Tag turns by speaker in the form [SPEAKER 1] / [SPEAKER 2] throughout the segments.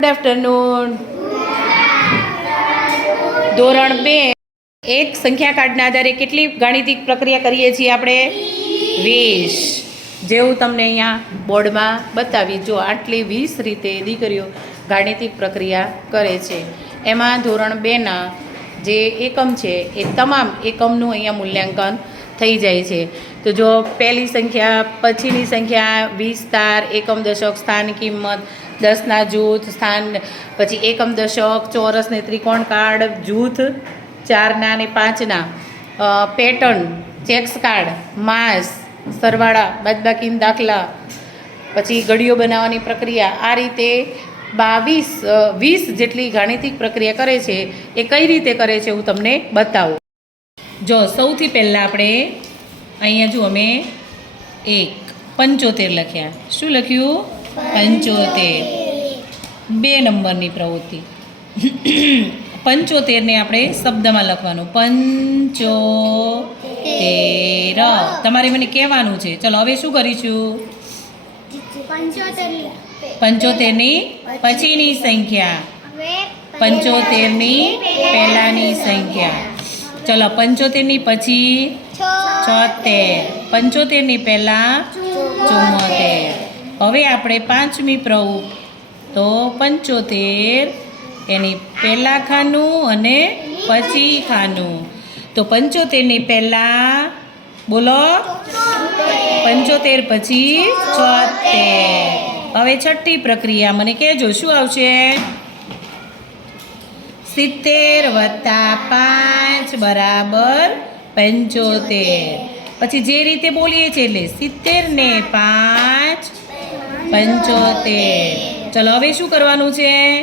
[SPEAKER 1] Good afternoon ધોરણ બે, એક સંખ્યા કાર્ડના આધારે કેટલી ગાણિતિક પ્રક્રિયા કરીએ છીએ આપણે? વીસ. જેવું તમને અહીંયા બોર્ડમાં બતાવી જો આટલી વીસ રીતે દીકરીઓ ગાણિતિક પ્રક્રિયા કરે છે. એમાં ધોરણ બેના જે એકમ છે, એ તમામ એકમનું અહીંયા મૂલ્યાંકન થઈ જાય છે. તો જો પહેલી સંખ્યા, પછીની સંખ્યા, વિસ્તાર, એકમ દશક, સ્થાન, કિંમત દસના જૂથ, સ્થાન, પછી એકમ દશક, ચોરસ ને ત્રિકોણ કાર્ડ, જૂથ, ચારના ને પાંચના. પેટર્ન, ચેક્સ કાર્ડ, માસ, સરવાળા, બાદબાકીના દાખલા, પછી ઘડીઓ બનાવવાની પ્રક્રિયા. આ રીતે બાવીસ વીસ જેટલી ગાણિતિક પ્રક્રિયા કરે છે. એ કઈ રીતે કરે છે હું તમને બતાવું. જો સૌથી પહેલાં આપણે અહીંયા જો અમે એક, પંચોતેર લખ્યા. શું લખ્યું? પંચોતેર. બે નંબરની પ્રવૃત્તિ. પંચોતેરને આપણે શબ્દમાં લખવાનું. પંચોતેર. તમારે મને કહેવાનું છે. ચલો હવે શું કરીશું? પંચોતેરની પછીની સંખ્યા. પંચોતેરની પહેલાંની સંખ્યા. ચલો પંચોતેરની પછી છોતેર. પંચોતેરની પહેલાં ચુમ્મોતેર હવે આપણે પાંચમી પ્રવૃત્તિ તો પંચોતેર, એની પહેલાં ખાનું અને પછી ખાનું. તો પંચોતેરની પહેલાં, બોલો. પંચોતેર પછી છોતેર. હવે છઠ્ઠી પ્રક્રિયા, મને કહેજો, શું આવશે? સિત્તેર વત્તા પાંચ બરાબર પંચોતેર. પછી જે રીતે બોલીએ છીએ એટલે સિત્તેર ને પાંચ પંચોતેર. ચલો, હવે શું કરવાનું છે?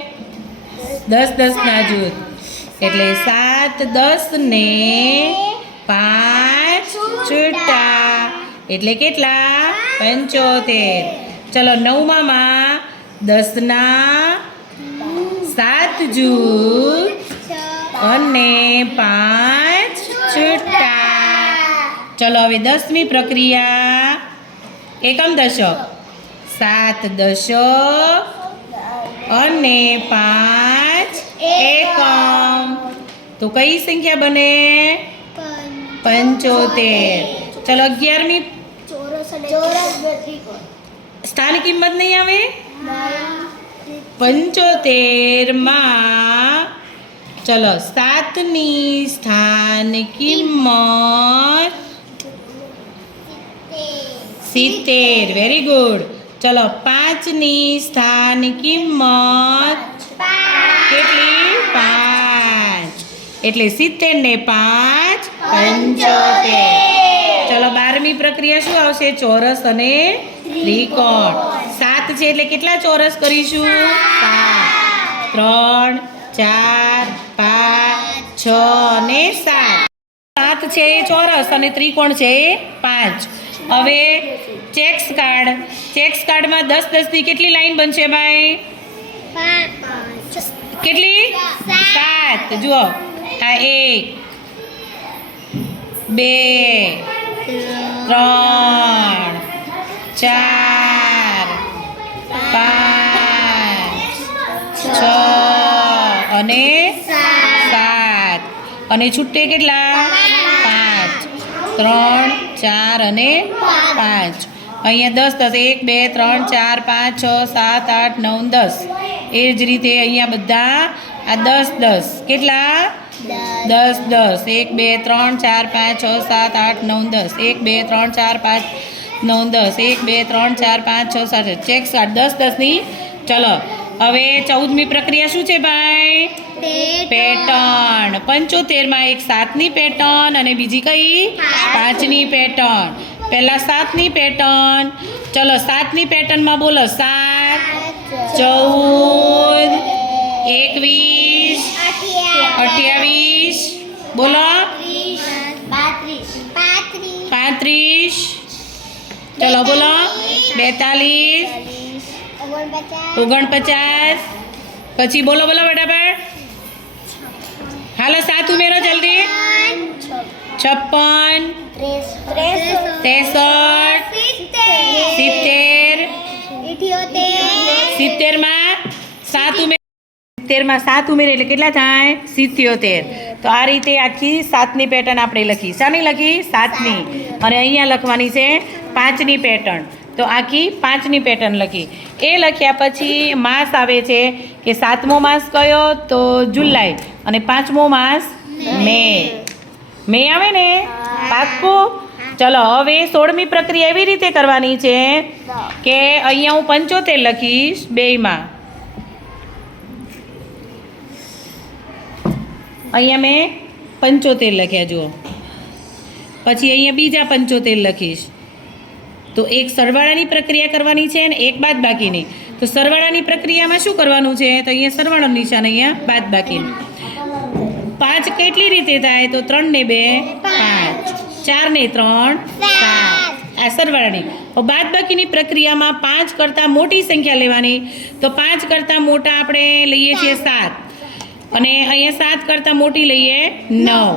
[SPEAKER 1] દસ દસના જૂથ. એટલે સાત દસ ને પાંચ છૂટા. એટલે કેટલા? પંચોતેર. ચલો, નવમામાં દસના સાત જૂથ અને પાંચ છૂટા. ચલો, હવે દસમી પ્રક્રિયા. એકમ દશક. સાત દશક અને પાંચ એકમ તો કઈ સંખ્યા બને પંચોતેર ચલો અગિયારમી સ્થાન કિંમત નહીં આવે પંચોતેરમાં ચલો સાતની સ્થાન કિંમત સિત્તેર વેરી ગુડ ચલો પાંચની સ્થાન કિંમત કેટલી? પાંચ. એટલે સિત્તેર ને પાંચ પંચોતેર. ચલો બારમી પ્રક્રિયા શું આવશે? ચોરસ અને ત્રિકોણ. સાત છે એટલે કેટલા ચોરસ કરીશું? સાત. ત્રણ ચાર પાંચ છ અને સાત. સાત છે એ ચોરસ અને ત્રિકોણ છે પાંચ. હવે ચેક્સ કાર્ડ ચેક્સ કાર્ડમાં દસ દસની કેટલી લાઈન બનશે ભાઈ? કેટલી? સાત. જુઓ. આ એક, બે, ત્રણ, ચાર, પાંચ, છ અને સાત. અને છૂટે કેટલા? ત્રણ, ચાર અને પાંચ. અહીંયા દસ દસ, એક, બે, ત્રણ, ચાર, પાંચ, છ, સાત, આઠ, નવ, દસ. એ જ રીતે અહીંયા બધા આ દસ દસ. કેટલા? દસ દસ. એક, બે, ત્રણ, ચાર, પાંચ, છ, સાત, આઠ, નવ, દસ. એક, બે, ત્રણ, ચાર, પાંચ, નવ, દસ. એક, બે, ત્રણ, ચાર, પાંચ, છ, સાત ચેક, સાત. દસ દસની. ચલો. હવે ચૌદમી પ્રક્રિયા શું છે ભાઈ? પેટર્ન પંચોતેરમાં એક સાતની પેટર્ન અને બીજી કઈ? પાંચની. પેટર્ન પહેલા સાતની પેટર્ન ચલો સાતની પેટર્નમાં બોલો. સાત ચૌદ એકવીસ અઠ્યાવીસ બોલો. પાંત્રીસ ચલો બોલો. બેતાલીસ. ઓગણપચાસ. પછી બોલો બોલો બરાબર હાલો, સાત ઉમેરો જલ્દી. છપ્પન. ત્રેસઠ. સિત્તેર. સિત્તેરમાં સાત ઉમેર સિત્તેરમાં સાત ઉમેર એટલે કેટલા થાય? સિત્યોતેર. તો આ રીતે આખી સાતની પેટર્ન આપણે લખી. શાની લખી? સાતની. અને અહીંયા લખવાની છે પાંચની પેટર્ન તો આખી પાંચની પેટર્ન લખી. એ લખ્યા પછી માસ આવે છે કે સાતમો માસ કયો? તો જુલાઈ. અને પાંચમો માસ મે. મે. આવે ને? પાક્કું? ચલો હવે સોળમી પ્રક્રિયા એવી રીતે કરવાની છે કે અહીંયા હું પંચોતેર લખીશ બેયમાં. અહીંયા મેં પંચોતેર લખ્યા જુઓ. પછી અહીંયા બીજા પંચોતેર લખીશ. તો એક સરવાળાની પ્રક્રિયા કરવાની છે અને એક બાદ બાકીની તો સરવાળાની પ્રક્રિયામાં શું કરવાનું છે? તો અહીંયા સરવાળો નિશાન અહીંયા બાદ બાકીનું પાંચ કેટલી રીતે થાય? તો ત્રણ ને બે, પાંચ. ચાર ને ત્રણ, સાત. આ સરવાળાની. બાદ બાકીની પ્રક્રિયામાં પાંચ કરતાં મોટી સંખ્યા લેવાની. તો પાંચ કરતાં મોટા આપણે લઈએ છીએ સાત. અને અહીંયા સાત કરતાં મોટી લઈએ નવ.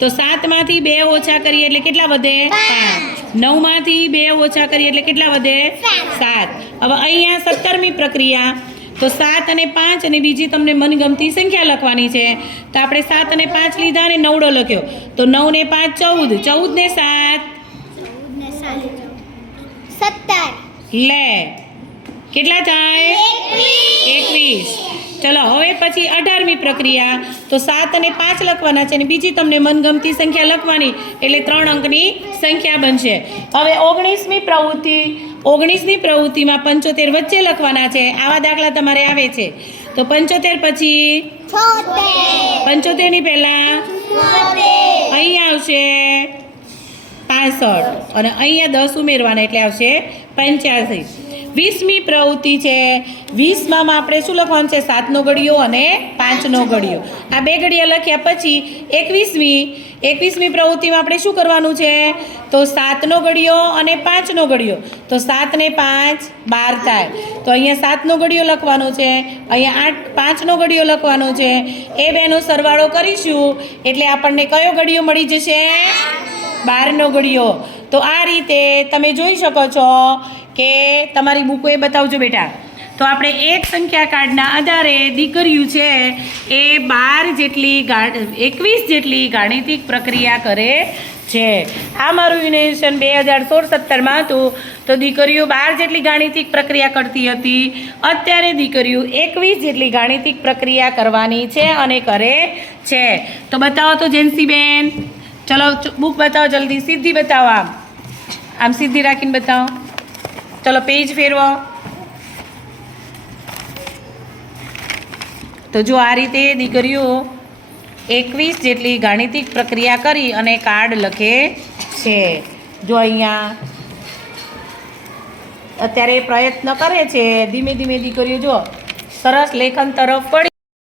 [SPEAKER 1] તો સાતમાંથી બે ઓછા કરીએ એટલે કેટલા વધે? પાંચ. નવમાંથી બે ઓછા કરીએ એટલે કેટલા વધે? સાત. હવે અહીંયા સત્તરમી પ્રક્રિયા. તો સાત અને પાંચ અને બીજી તમને મનગમતી સંખ્યા લખવાની છે. તો આપણે સાત અને પાંચ લીધા અને નવડો લખ્યો. તો નવ ને પાંચ ચૌદ. ચૌદ ને સાત?
[SPEAKER 2] સત્તર.
[SPEAKER 1] લે. કેટલા થાય? એકવીસ. ચલો હવે પછી અઢારમી પ્રક્રિયા. તો સાત અને પાંચ લખવાના છે અને બીજી તમને મનગમતી સંખ્યા લખવાની. એટલે ત્રણ અંકની સંખ્યા બનશે. હવે ઓગણીસમી પ્રવૃત્તિ. ઓગણીસની પ્રવૃત્તિમાં પંચોતેર વચ્ચે લખવાના છે. આવા દાખલા તમારે આવે છે. તો પંચોતેર પછી
[SPEAKER 2] પંચોતેર
[SPEAKER 1] પંચોતેરની પહેલાં અહીંયા આવશે પાસઠ. અને અહીંયા દસ ઉમેરવાના એટલે આવશે પંચ્યાસી. વીસમી પ્રવૃત્તિ છે. વીસમાં આપણે શું લખવાનું છે? સાતનો ઘડિયો અને પાંચનો ઘડિયો. આ બે ઘડિયા લખ્યા પછી એકવીસમી એકવીસમી પ્રવૃત્તિમાં આપણે શું કરવાનું છે? તો સાતનો ઘડિયો અને પાંચનો ઘડિયો. તો સાતને પાંચ બાર થાય. તો અહીંયા સાતનો ઘડિયો લખવાનો છે. અહીંયા આઠ પાંચનો ઘડિયો લખવાનો છે. એ બેનો સરવાળો કરીશું. એટલે આપણને કયો ઘડિયો મળી જશે? બારનો ઘડિયો. તો આ રીતે તમે જોઈ શકો છો. કે તમારી બુકો એ બતાવજો બેટા. તો આપણે એક સંખ્યા કાર્ડના આધારે દીકરીઓ છે એ બાર જેટલી એકવીસ જેટલી ગાણિતિક પ્રક્રિયા કરે છે. આ મારું યુનિવેશન બે હજાર સોળ સત્તરમાં હતું. તો દીકરીઓ બાર જેટલી ગાણિતિક પ્રક્રિયા કરતી હતી. અત્યારે દીકરીઓ એકવીસ જેટલી ગાણિતિક પ્રક્રિયા કરવાની છે અને કરે છે. તો બતાવો તો જેન્સીબેન. ચલો બુક બતાવો જલ્દી. સીધી બતાવો આમ. આમ સીધી રાખીને બતાવો. ચલો, પેજ ફેરવો. તો જો આ રીતે દીકરીઓ એકવીસ જેટલી ગાણિતિક પ્રક્રિયા કરી અને કાર્ડ લખે છે. જો અહીંયા અત્યારે પ્રયત્ન કરે છે, ધીમે ધીમે દીકરીઓ, જો સરસ લેખન તરફ પડી